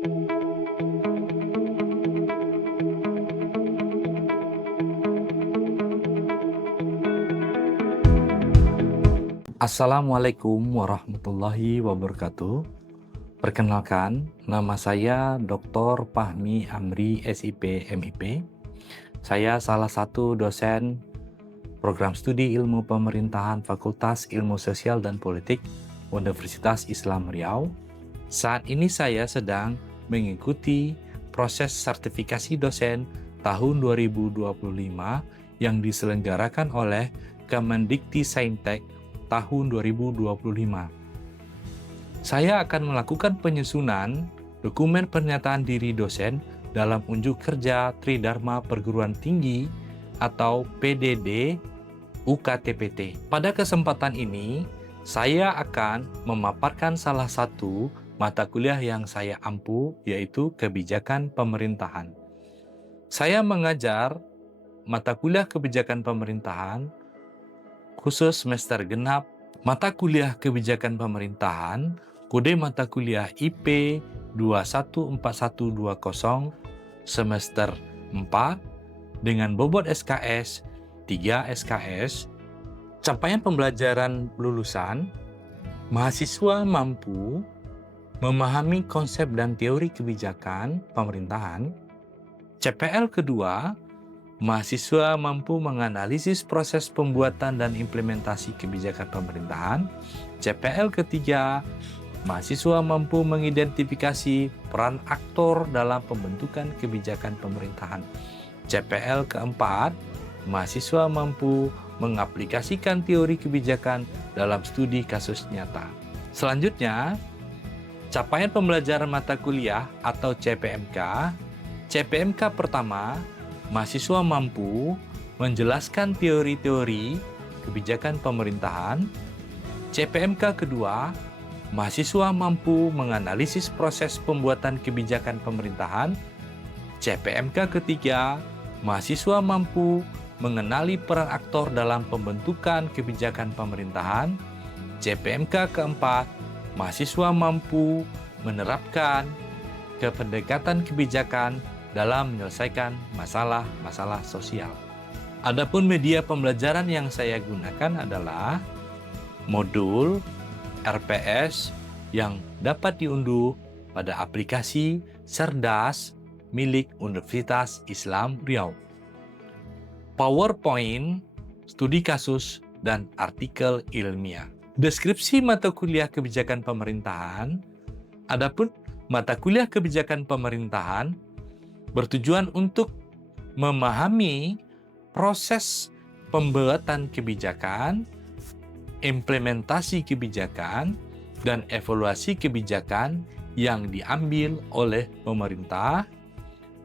Assalamualaikum warahmatullahi wabarakatuh. Perkenalkan, nama saya Dr. Fahmi Amri, SIP, MIP. Saya salah satu dosen program studi ilmu pemerintahan Fakultas Ilmu Sosial dan Politik Universitas Islam Riau. Saat ini saya sedang mengikuti proses sertifikasi dosen tahun 2025 yang diselenggarakan oleh Kemendikti-Saintek tahun 2025. Saya akan melakukan penyusunan dokumen pernyataan diri dosen dalam unjuk kerja Tridharma Perguruan Tinggi atau PDD UKTPT. Pada kesempatan ini, saya akan memaparkan salah satu mata kuliah yang saya ampu, yaitu Kebijakan Pemerintahan. Saya mengajar mata kuliah Kebijakan Pemerintahan khusus semester genap, mata kuliah Kebijakan Pemerintahan, kode mata kuliah IP 214120 semester 4 dengan bobot SKS 3 SKS. Capaian pembelajaran lulusan, mahasiswa mampu memahami konsep dan teori kebijakan pemerintahan. CPL kedua, mahasiswa mampu menganalisis proses pembuatan dan implementasi kebijakan pemerintahan. CPL ketiga, mahasiswa mampu mengidentifikasi peran aktor dalam pembentukan kebijakan pemerintahan. CPL keempat, mahasiswa mampu mengaplikasikan teori kebijakan dalam studi kasus nyata. Selanjutnya, capaian pembelajaran mata kuliah atau CPMK. CPMK pertama, mahasiswa mampu menjelaskan teori-teori kebijakan pemerintahan. CPMK kedua, mahasiswa mampu menganalisis proses pembuatan kebijakan pemerintahan. CPMK ketiga, mahasiswa mampu mengenali peran aktor dalam pembentukan kebijakan pemerintahan. CPMK keempat, mahasiswa mampu menerapkan pendekatan kebijakan dalam menyelesaikan masalah-masalah sosial. Adapun media pembelajaran yang saya gunakan adalah modul RPS yang dapat diunduh pada aplikasi Cerdas milik Universitas Islam Riau, PowerPoint, studi kasus, dan artikel ilmiah. Deskripsi mata kuliah kebijakan pemerintahan. Adapun mata kuliah kebijakan pemerintahan bertujuan untuk memahami proses pembuatan kebijakan, implementasi kebijakan, dan evaluasi kebijakan yang diambil oleh pemerintah,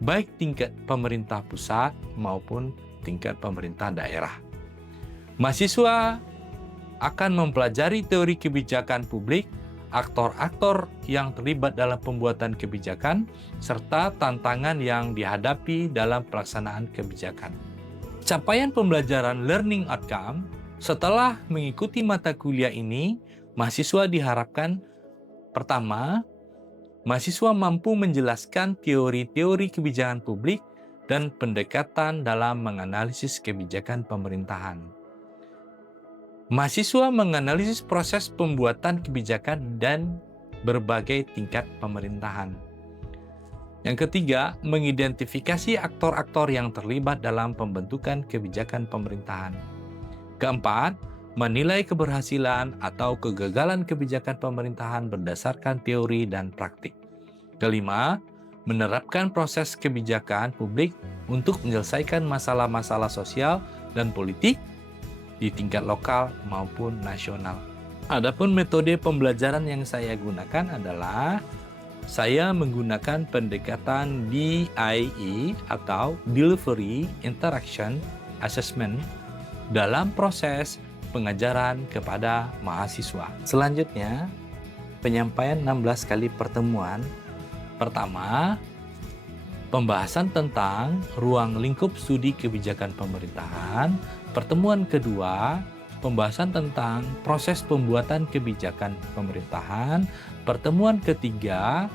baik tingkat pemerintah pusat maupun tingkat pemerintah daerah. Mahasiswa akan mempelajari teori kebijakan publik, aktor-aktor yang terlibat dalam pembuatan kebijakan, serta tantangan yang dihadapi dalam pelaksanaan kebijakan. Capaian pembelajaran learning outcome setelah mengikuti mata kuliah ini, mahasiswa diharapkan pertama, mahasiswa mampu menjelaskan teori-teori kebijakan publik dan pendekatan dalam menganalisis kebijakan pemerintahan. Mahasiswa menganalisis proses pembuatan kebijakan dan berbagai tingkat pemerintahan. Yang ketiga, mengidentifikasi aktor-aktor yang terlibat dalam pembentukan kebijakan pemerintahan. Keempat, menilai keberhasilan atau kegagalan kebijakan pemerintahan berdasarkan teori dan praktik. Kelima, menerapkan proses kebijakan publik untuk menyelesaikan masalah-masalah sosial dan politik di tingkat lokal maupun nasional. Adapun metode pembelajaran yang saya gunakan adalah saya menggunakan pendekatan DIE atau Delivery Interaction Assessment dalam proses pengajaran kepada mahasiswa. Selanjutnya, penyampaian 16 kali pertemuan. Pertama, pembahasan tentang ruang lingkup studi kebijakan pemerintahan. Pertemuan kedua, pembahasan tentang proses pembuatan kebijakan pemerintahan. Pertemuan ketiga,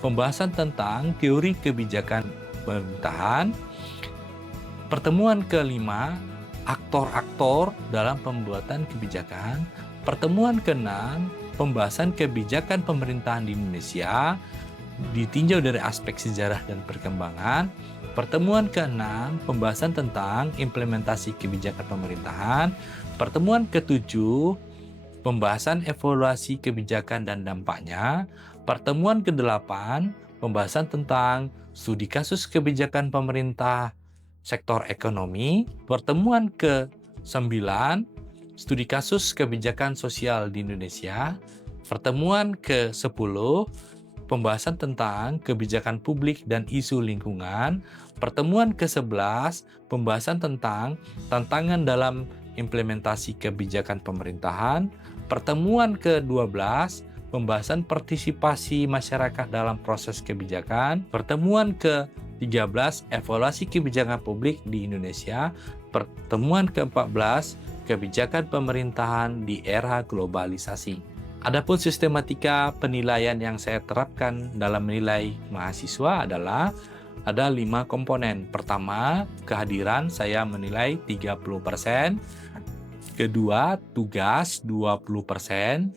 pembahasan tentang teori kebijakan pemerintahan. Pertemuan kelima, aktor-aktor dalam pembuatan kebijakan. Pertemuan keenam, pembahasan kebijakan pemerintahan di Indonesia ditinjau dari aspek sejarah dan perkembangan. Pertemuan keenam, pembahasan tentang implementasi kebijakan pemerintahan. Pertemuan ketujuh, pembahasan evaluasi kebijakan dan dampaknya. Pertemuan kedelapan, pembahasan tentang studi kasus kebijakan pemerintah sektor ekonomi. Pertemuan ke-9, studi kasus kebijakan sosial di Indonesia. Pertemuan ke-10, pembahasan tentang kebijakan publik dan isu lingkungan. Pertemuan ke-11, pembahasan tentang tantangan dalam implementasi kebijakan pemerintahan. Pertemuan ke-12, pembahasan partisipasi masyarakat dalam proses kebijakan. Pertemuan ke-13, evaluasi kebijakan publik di Indonesia. Pertemuan ke-14, kebijakan pemerintahan di era globalisasi. Adapun sistematika penilaian yang saya terapkan dalam menilai mahasiswa adalah ada 5 komponen. Pertama, kehadiran saya menilai 30%. Kedua, tugas 20%.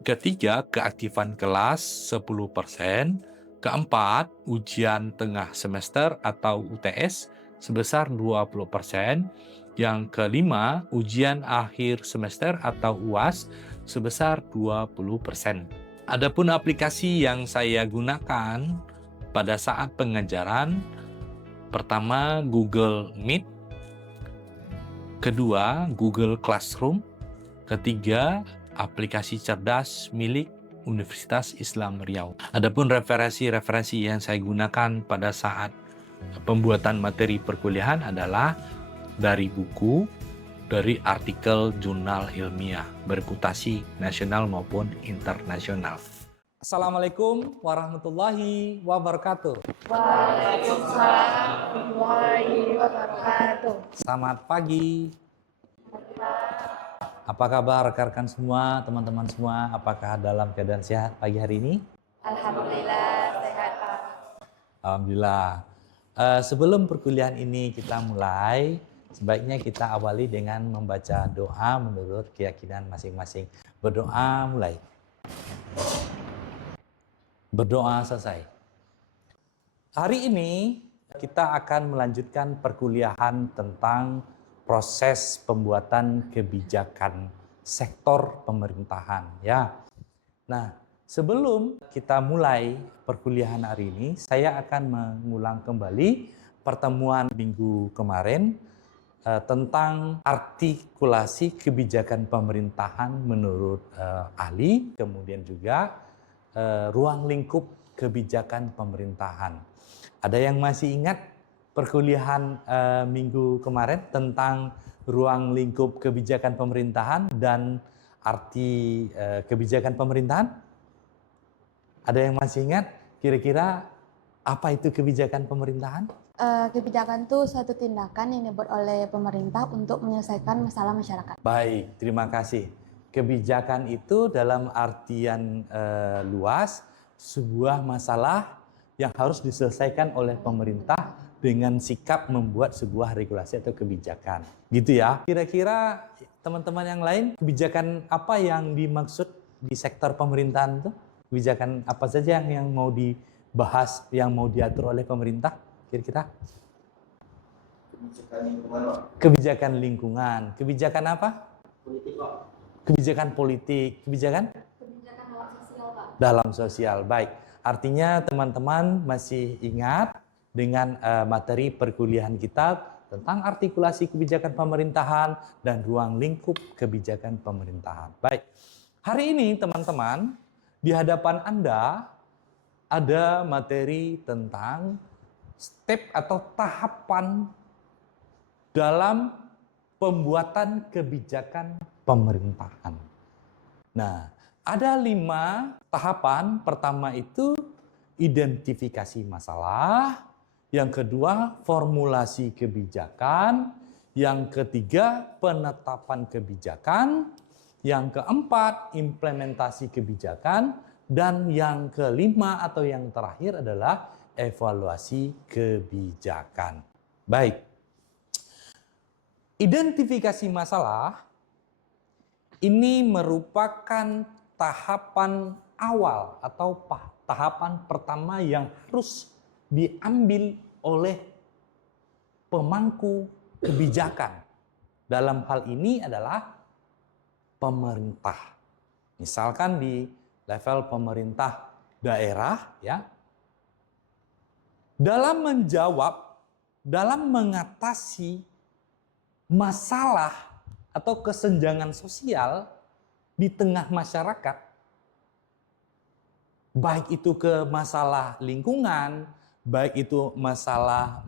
Ketiga, keaktifan kelas 10%. Keempat, ujian tengah semester atau UTS sebesar 20%. Yang kelima, ujian akhir semester atau UAS sebesar 20%. Adapun aplikasi yang saya gunakan pada saat pengajaran, pertama Google Meet, kedua Google Classroom, ketiga aplikasi cerdas milik Universitas Islam Riau. Adapun referensi-referensi yang saya gunakan pada saat pembuatan materi perkuliahan adalah dari buku, dari artikel jurnal ilmiah bereputasi nasional maupun internasional. Assalamualaikum warahmatullahi wabarakatuh. Waalaikumsalam warahmatullahi wabarakatuh. Selamat pagi. Apa kabar rekan-rekan semua, teman-teman semua? Apakah dalam keadaan sehat pagi hari ini? Alhamdulillah sehat Pak. Alhamdulillah. Sebelum perkuliahan ini kita mulai, sebaiknya kita awali dengan membaca doa menurut keyakinan masing-masing. Berdoa mulai. Berdoa selesai. Hari ini kita akan melanjutkan perkuliahan tentang proses pembuatan kebijakan sektor pemerintahan, ya. Nah, sebelum kita mulai perkuliahan hari ini, saya akan mengulang kembali pertemuan minggu kemarin tentang artikulasi kebijakan pemerintahan menurut ahli, kemudian juga ruang lingkup kebijakan pemerintahan. Ada yang masih ingat perkuliahan minggu kemarin tentang ruang lingkup kebijakan pemerintahan dan arti kebijakan pemerintahan? Ada yang masih ingat kira-kira apa itu kebijakan pemerintahan? Kebijakan itu suatu tindakan yang dibuat oleh pemerintah untuk menyelesaikan masalah masyarakat. Baik, terima kasih. Kebijakan itu dalam artian luas, sebuah masalah yang harus diselesaikan oleh pemerintah dengan sikap membuat sebuah regulasi atau kebijakan. Gitu ya. Kira-kira teman-teman yang lain, kebijakan apa yang dimaksud di sektor pemerintahan itu? Kebijakan apa saja yang mau dibahas, yang mau diatur oleh pemerintah? Kira-kira? Kebijakan lingkungan, Pak. Kebijakan lingkungan. Kebijakan apa? Politik, Pak. Kebijakan politik. Kebijakan? Kebijakan dalam sosial, Pak. Dalam sosial. Baik. Artinya teman-teman masih ingat dengan materi perkuliahan kita tentang artikulasi kebijakan pemerintahan dan ruang lingkup kebijakan pemerintahan. Baik. Hari ini teman-teman, di hadapan Anda ada materi tentang step atau tahapan dalam pembuatan kebijakan pemerintahan. Nah, ada 5 tahapan. Pertama itu identifikasi masalah, yang kedua formulasi kebijakan, yang ketiga penetapan kebijakan, yang keempat implementasi kebijakan, Dan yang kelima atau yang terakhir adalah evaluasi kebijakan. Baik, identifikasi masalah ini merupakan tahapan awal atau tahapan pertama yang harus diambil oleh pemangku kebijakan. Dalam hal ini adalah pemerintah. Misalkan di level pemerintah daerah, ya, dalam mengatasi masalah atau kesenjangan sosial di tengah masyarakat, baik itu ke masalah lingkungan, baik itu masalah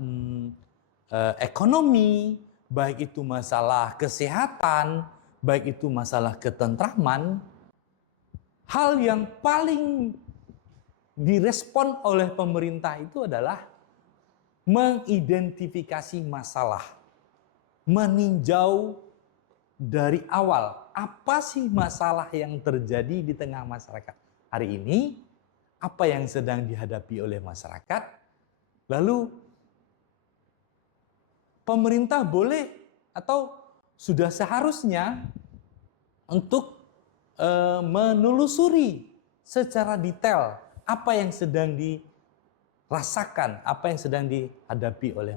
ekonomi, baik itu masalah kesehatan, baik itu masalah ketentraman, hal yang paling direspon oleh pemerintah itu adalah mengidentifikasi masalah, meninjau dari awal apa sih masalah yang terjadi di tengah masyarakat hari ini, apa yang sedang dihadapi oleh masyarakat, lalu pemerintah boleh atau sudah seharusnya untuk menelusuri secara detail apa yang sedang dirasakan, apa yang sedang dihadapi oleh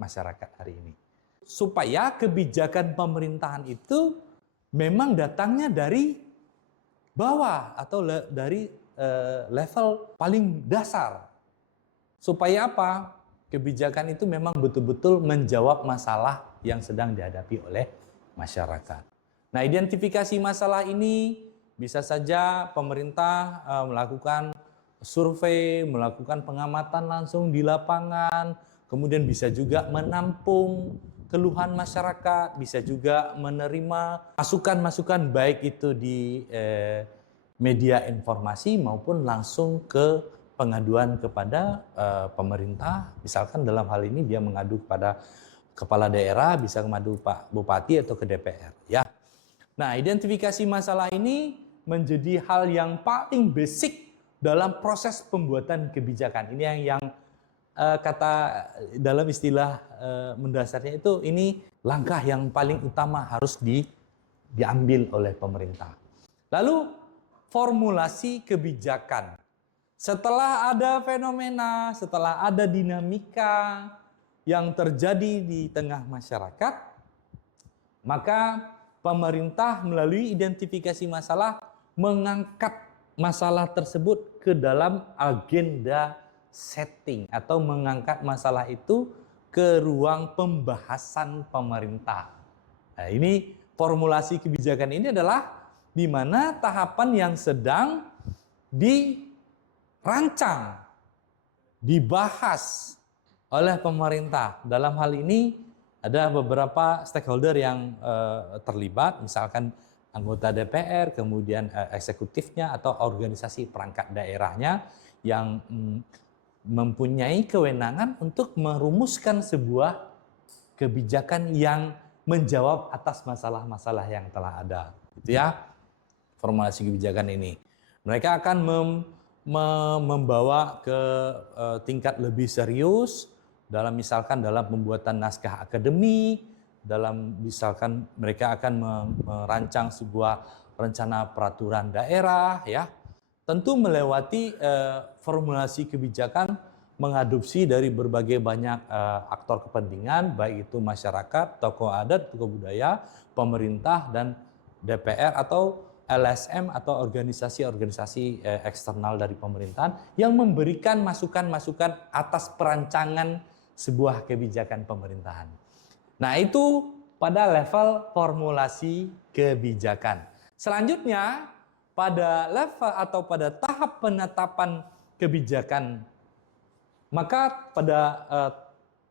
masyarakat hari ini. Supaya kebijakan pemerintahan itu memang datangnya dari bawah atau dari level paling dasar. Supaya apa? Kebijakan itu memang betul-betul menjawab masalah yang sedang dihadapi oleh masyarakat. Nah, identifikasi masalah ini bisa saja pemerintah melakukan survei, melakukan pengamatan langsung di lapangan, kemudian bisa juga menampung keluhan masyarakat, bisa juga menerima masukan-masukan baik itu di media informasi maupun langsung ke pengaduan kepada pemerintah. Misalkan dalam hal ini dia mengadu kepada kepala daerah, bisa mengadu Pak Bupati atau ke DPR, ya. Nah, identifikasi masalah ini menjadi hal yang paling basic dalam proses pembuatan kebijakan. Ini yang kata dalam istilah mendasarnya itu, ini langkah yang paling utama harus diambil oleh pemerintah. Lalu formulasi kebijakan. Setelah ada fenomena, setelah ada dinamika yang terjadi di tengah masyarakat, maka pemerintah melalui identifikasi masalah mengangkat masalah tersebut ke dalam agenda setting atau mengangkat masalah itu ke ruang pembahasan pemerintah. Nah, ini formulasi kebijakan ini adalah di mana tahapan yang sedang dirancang, dibahas oleh pemerintah. Dalam hal ini ada beberapa stakeholder yang terlibat, misalkan anggota DPR, kemudian eksekutifnya atau organisasi perangkat daerahnya yang mempunyai kewenangan untuk merumuskan sebuah kebijakan yang menjawab atas masalah-masalah yang telah ada. Itu ya, formulasi kebijakan ini. Mereka akan membawa ke tingkat lebih serius dalam misalkan dalam pembuatan naskah akademik, dalam misalkan mereka akan merancang sebuah rencana peraturan daerah, ya. Tentu melewati formulasi kebijakan mengadopsi dari berbagai banyak aktor kepentingan, baik itu masyarakat, tokoh adat, tokoh budaya, pemerintah, dan DPR atau LSM atau organisasi-organisasi eksternal dari pemerintahan yang memberikan masukan-masukan atas perancangan sebuah kebijakan pemerintahan. Nah, itu pada level formulasi kebijakan. Selanjutnya, pada level atau pada tahap penetapan kebijakan, maka pada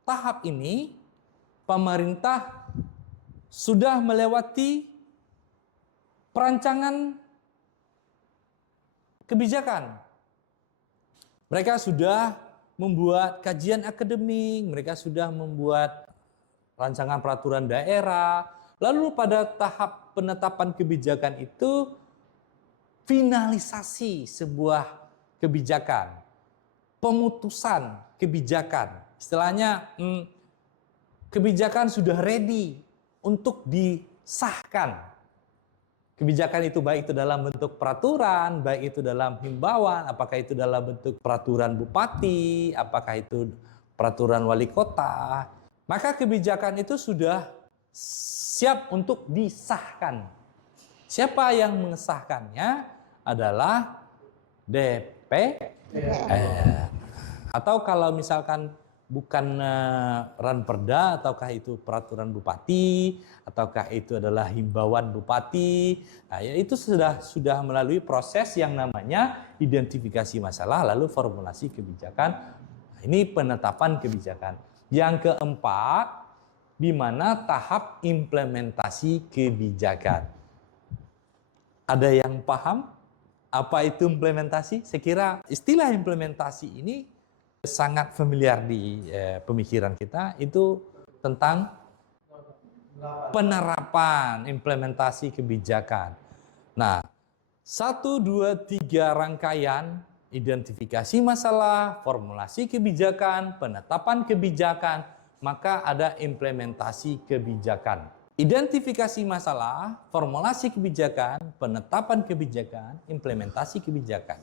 tahap ini pemerintah sudah melewati perancangan kebijakan. Mereka sudah membuat kajian akademik, mereka sudah membuat rancangan peraturan daerah. Lalu pada tahap penetapan kebijakan itu finalisasi sebuah kebijakan, pemutusan kebijakan. Istilahnya kebijakan sudah ready untuk disahkan. Kebijakan itu baik itu dalam bentuk peraturan, baik itu dalam himbauan, apakah itu dalam bentuk peraturan bupati, apakah itu peraturan wali kota. Maka kebijakan itu sudah siap untuk disahkan. Siapa yang mengesahkannya adalah DPR. Atau kalau misalkan bukan ranperda, ataukah itu peraturan bupati, ataukah itu adalah himbauan bupati, nah, ya itu sudah melalui proses yang namanya identifikasi masalah, lalu formulasi kebijakan. Nah, ini penetapan kebijakan. Yang keempat, di mana tahap implementasi kebijakan. Ada yang paham apa itu implementasi? Saya kira istilah implementasi ini sangat familiar di pemikiran kita, itu tentang penerapan implementasi kebijakan. Nah, 1, 2, 3 rangkaian identifikasi masalah, formulasi kebijakan, penetapan kebijakan, maka ada implementasi kebijakan. Identifikasi masalah, formulasi kebijakan, penetapan kebijakan, implementasi kebijakan.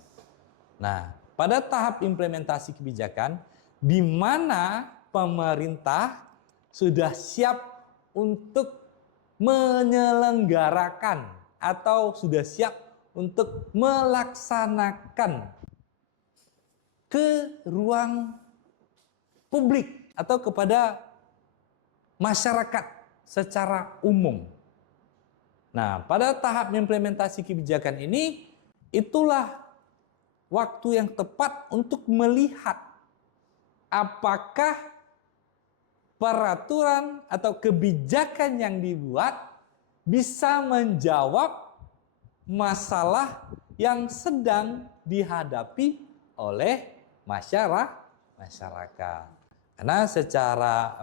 Nah, pada tahap implementasi kebijakan, di mana pemerintah sudah siap untuk menyelenggarakan atau sudah siap untuk melaksanakan ke ruang publik atau kepada masyarakat secara umum. Nah, pada tahap implementasi kebijakan ini, itulah waktu yang tepat untuk melihat apakah peraturan atau kebijakan yang dibuat bisa menjawab masalah yang sedang dihadapi oleh masyarakat. Karena secara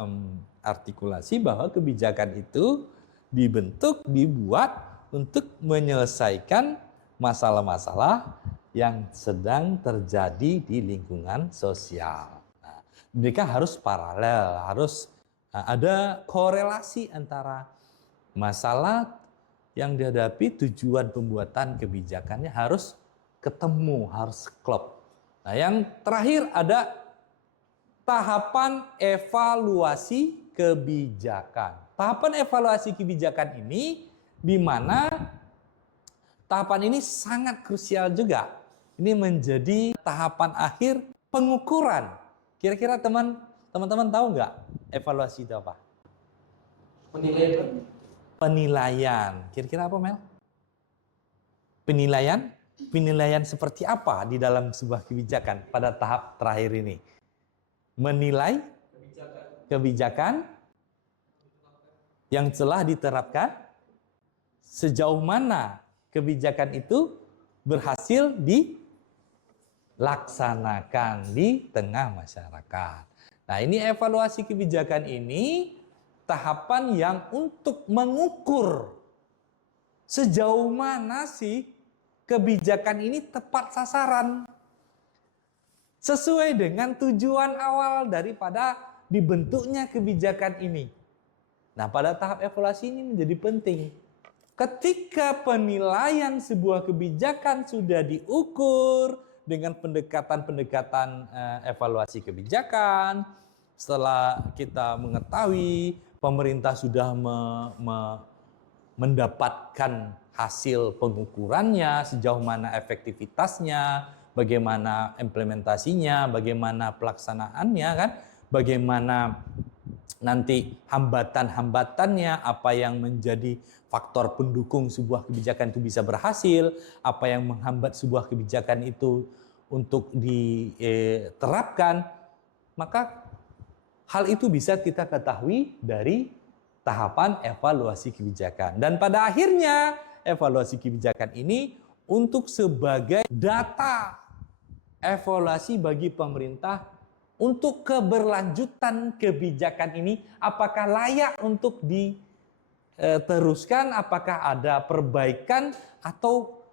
artikulasi bahwa kebijakan itu dibuat untuk menyelesaikan masalah-masalah yang sedang terjadi di lingkungan sosial. Nah, mereka harus paralel, harus ada korelasi antara masalah yang dihadapi, tujuan pembuatan kebijakannya harus ketemu, harus klop. Nah, yang terakhir ada tahapan evaluasi kebijakan. Tahapan evaluasi kebijakan ini di mana tahapan ini sangat krusial juga. Ini menjadi tahapan akhir pengukuran. Kira-kira teman-teman tahu nggak evaluasi itu apa? Penilaian. Kira-kira apa, Mel? Penilaian? Penilaian seperti apa di dalam sebuah kebijakan pada tahap terakhir ini? Menilai kebijakan yang telah diterapkan, sejauh mana kebijakan itu berhasil dilaksanakan di tengah masyarakat. Nah, ini evaluasi kebijakan ini tahapan yang untuk mengukur sejauh mana sih kebijakan ini tepat sasaran sesuai dengan tujuan awal daripada dibentuknya kebijakan ini. Nah, pada tahap evaluasi ini menjadi penting. Ketika penilaian sebuah kebijakan sudah diukur dengan pendekatan-pendekatan evaluasi kebijakan, setelah kita mengetahui pemerintah sudah mendapatkan hasil pengukurannya, sejauh mana efektivitasnya, bagaimana implementasinya, bagaimana pelaksanaannya, kan? Bagaimana nanti hambatan-hambatannya, apa yang menjadi faktor pendukung sebuah kebijakan itu bisa berhasil, apa yang menghambat sebuah kebijakan itu untuk diterapkan, maka hal itu bisa kita ketahui dari tahapan evaluasi kebijakan. Dan pada akhirnya evaluasi kebijakan ini untuk sebagai data evaluasi bagi pemerintah untuk keberlanjutan kebijakan ini, apakah layak untuk diteruskan, apakah ada perbaikan, atau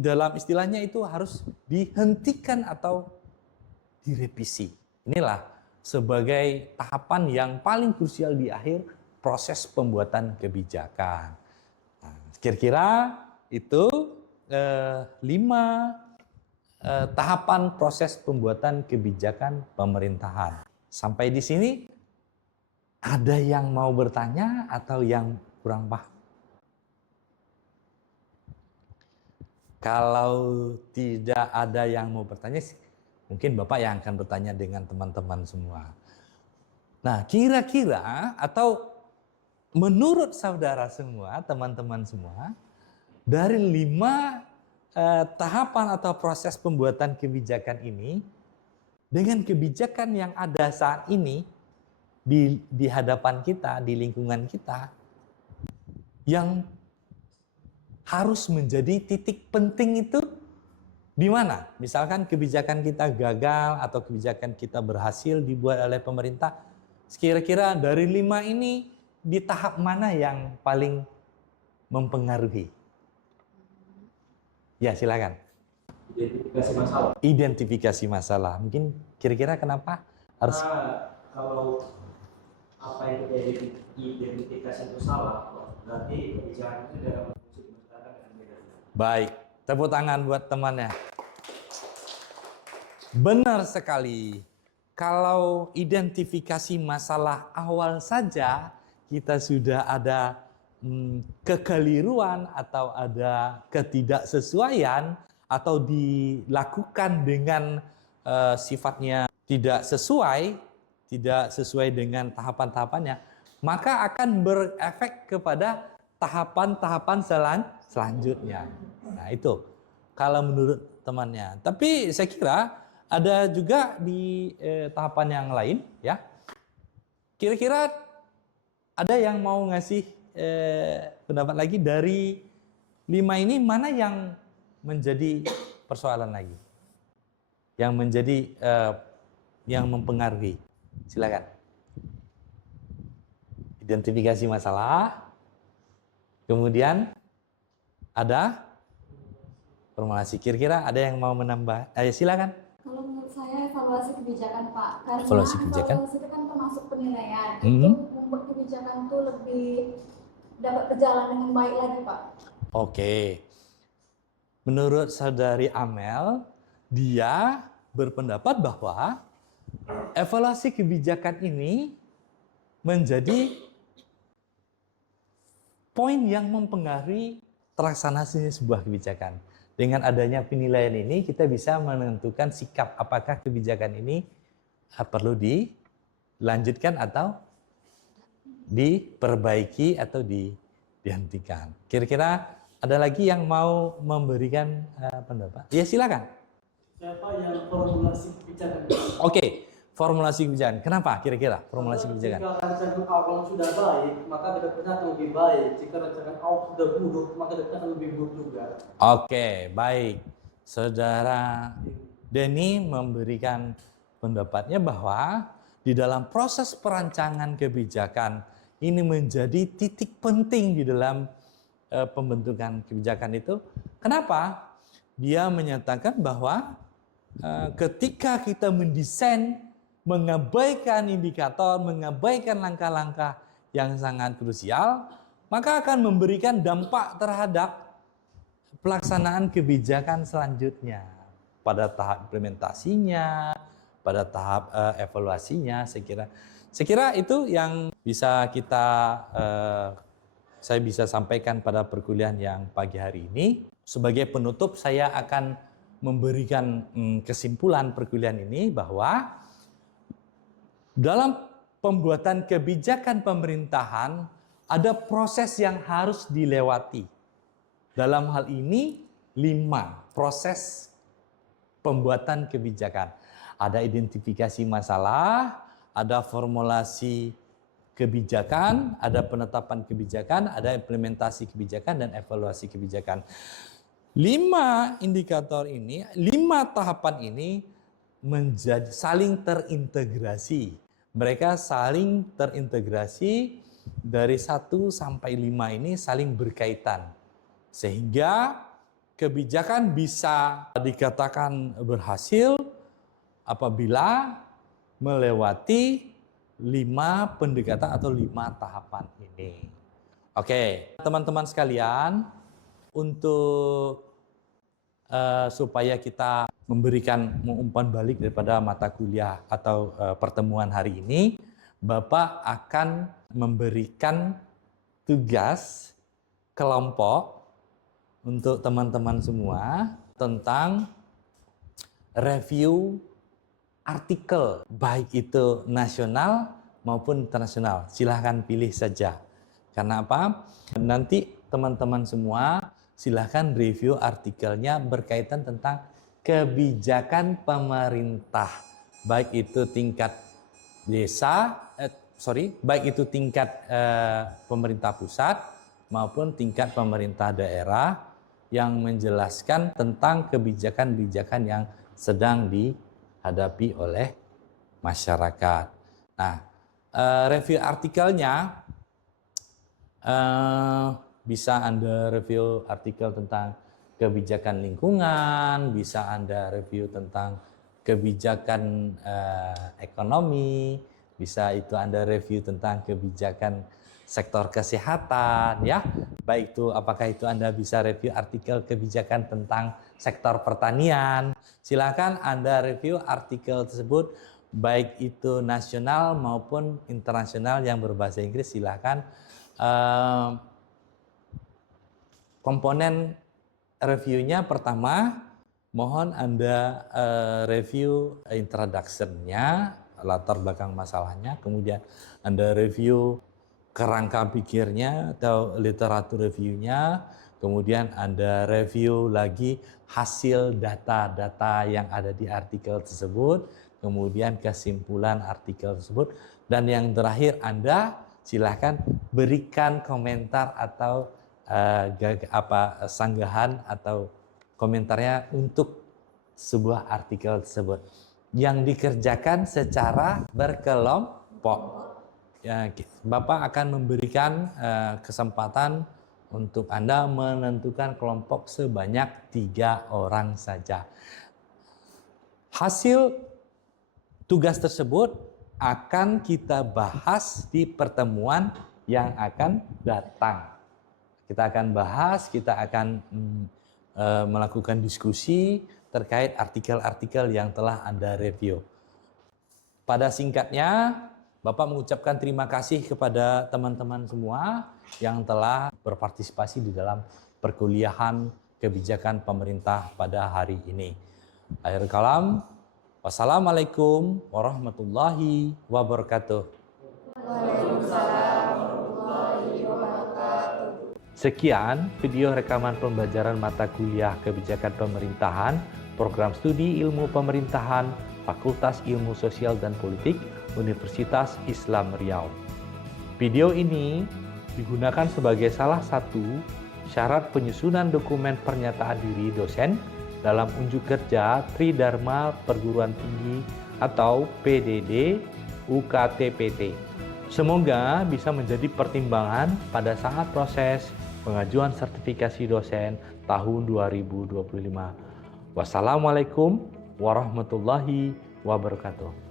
dalam istilahnya itu harus dihentikan atau direvisi. Inilah sebagai tahapan yang paling krusial di akhir proses pembuatan kebijakan. Nah, kira-kira itu 5 tahapan proses pembuatan kebijakan pemerintahan. Sampai di sini ada yang mau bertanya atau yang kurang paham? Kalau tidak ada yang mau bertanya, mungkin Bapak yang akan bertanya dengan teman-teman semua. Nah, kira-kira atau menurut saudara semua, teman-teman semua, dari 5 tahapan atau proses pembuatan kebijakan ini, dengan kebijakan yang ada saat ini di hadapan kita, di lingkungan kita, yang harus menjadi titik penting itu di mana? Misalkan kebijakan kita gagal atau kebijakan kita berhasil dibuat oleh pemerintah, kira-kira dari 5 ini di tahap mana yang paling mempengaruhi? Ya, silakan. Identifikasi masalah. Identifikasi masalah. Mungkin kira-kira kenapa harus? Kalau apa yang kita identifikasi itu salah, berarti kebijakan itu dalam fungsi masyarakat dengan beda. Baik, tepuk tangan buat temannya. Benar sekali. Kalau identifikasi masalah awal saja kita sudah ada kekeliruan atau ada ketidaksesuaian atau dilakukan dengan sifatnya tidak sesuai dengan tahapan-tahapannya, maka akan berefek kepada tahapan-tahapan selanjutnya. Nah, itu kalau menurut temannya. Tapi saya kira ada juga di tahapan yang lain, ya. Kira-kira ada yang mau ngasih pendapat lagi dari 5 ini, mana yang menjadi persoalan lagi? Yang menjadi yang mempengaruhi. Silakan. Identifikasi masalah. Kemudian ada formulasi. Kira-kira ada yang mau menambah? Silakan. Kalau menurut saya evaluasi kebijakan, Pak. Karena Evaluasi kebijakan? evaluasi itu kan termasuk penilaian. Itu membuat kebijakan itu lebih dapat berjalan dengan baik lagi, Pak. Oke. Menurut saudari Amel, dia berpendapat bahwa evaluasi kebijakan ini menjadi poin yang mempengaruhi terlaksananya sebuah kebijakan. Dengan adanya penilaian ini, kita bisa menentukan sikap apakah kebijakan ini perlu dilanjutkan atau diperbaiki atau dihentikan. Kira-kira ada lagi yang mau memberikan pendapat? Ya, silakan. Siapa yang formulasi kebijakan? Oke, formulasi kebijakan. Kenapa kira-kira formulasi kebijakan? Jika rancangan awal sudah baik, maka kedepannya akan lebih baik. Jika rancangan awal sudah buruk, maka kedepannya akan lebih buruk juga. Oke, baik. Saudara Denny memberikan pendapatnya bahwa di dalam proses perancangan kebijakan ini menjadi titik penting di dalam pembentukan kebijakan itu. Kenapa? Dia menyatakan bahwa ketika kita mendesain, mengabaikan indikator, mengabaikan langkah-langkah yang sangat krusial, maka akan memberikan dampak terhadap pelaksanaan kebijakan selanjutnya pada tahap implementasinya, pada tahap evaluasinya. Saya kira itu yang bisa saya bisa sampaikan pada perkuliahan yang pagi hari ini. Sebagai penutup, saya akan memberikan kesimpulan perkuliahan ini bahwa dalam pembuatan kebijakan pemerintahan ada proses yang harus dilewati. Dalam hal ini 5 proses pembuatan kebijakan. Ada identifikasi masalah, ada formulasi kebijakan, ada penetapan kebijakan, ada implementasi kebijakan, dan evaluasi kebijakan. 5 indikator ini, 5 tahapan ini menjadi saling terintegrasi. Mereka saling terintegrasi dari 1 sampai 5 ini saling berkaitan. Sehingga kebijakan bisa dikatakan berhasil apabila melewati 5 pendekatan atau 5 tahapan ini. Oke, teman-teman sekalian, untuk supaya kita memberikan umpan balik daripada mata kuliah atau pertemuan hari ini, Bapak akan memberikan tugas kelompok untuk teman-teman semua tentang review artikel, baik itu nasional maupun internasional. Silahkan pilih saja. Karena apa? Nanti teman-teman semua silahkan review artikelnya berkaitan tentang kebijakan pemerintah, baik itu tingkat desa, baik itu tingkat pemerintah pusat maupun tingkat pemerintah daerah yang menjelaskan tentang kebijakan-kebijakan yang sedang dihadapi oleh masyarakat. Nah, review artikelnya bisa Anda review artikel tentang kebijakan lingkungan, bisa Anda review tentang kebijakan ekonomi, bisa itu Anda review tentang kebijakan sektor kesehatan, ya. Baik itu apakah itu Anda bisa review artikel kebijakan tentang sektor pertanian. Silakan Anda review artikel tersebut baik itu nasional maupun internasional yang berbahasa Inggris. Silakan. Komponen reviewnya pertama, mohon Anda review introduction-nya, latar belakang masalahnya, kemudian Anda review kerangka pikirnya atau literatur review-nya, kemudian Anda review lagi hasil data-data yang ada di artikel tersebut, kemudian kesimpulan artikel tersebut, dan yang terakhir Anda silahkan berikan komentar atau sanggahan atau komentarnya untuk sebuah artikel tersebut yang dikerjakan secara berkelompok. Ya, Bapak akan memberikan kesempatan untuk Anda menentukan kelompok sebanyak 3 orang saja. Hasil tugas tersebut akan kita bahas di pertemuan yang akan datang. Kita akan bahas, kita akan melakukan diskusi terkait artikel-artikel yang telah Anda review. Pada singkatnya, Bapak mengucapkan terima kasih kepada teman-teman semua yang telah berpartisipasi di dalam perkuliahan kebijakan pemerintah pada hari ini. Akhir kalam, wassalamualaikum warahmatullahi wabarakatuh. Sekian video rekaman pembelajaran mata kuliah kebijakan pemerintahan, program studi ilmu pemerintahan, Fakultas Ilmu Sosial dan Politik, Universitas Islam Riau. Video ini digunakan sebagai salah satu syarat penyusunan dokumen pernyataan diri dosen dalam unjuk kerja Tridharma Perguruan Tinggi atau PDD UKTPT. Semoga bisa menjadi pertimbangan pada saat proses pengajuan sertifikasi dosen tahun 2025. Wassalamualaikum warahmatullahi wabarakatuh.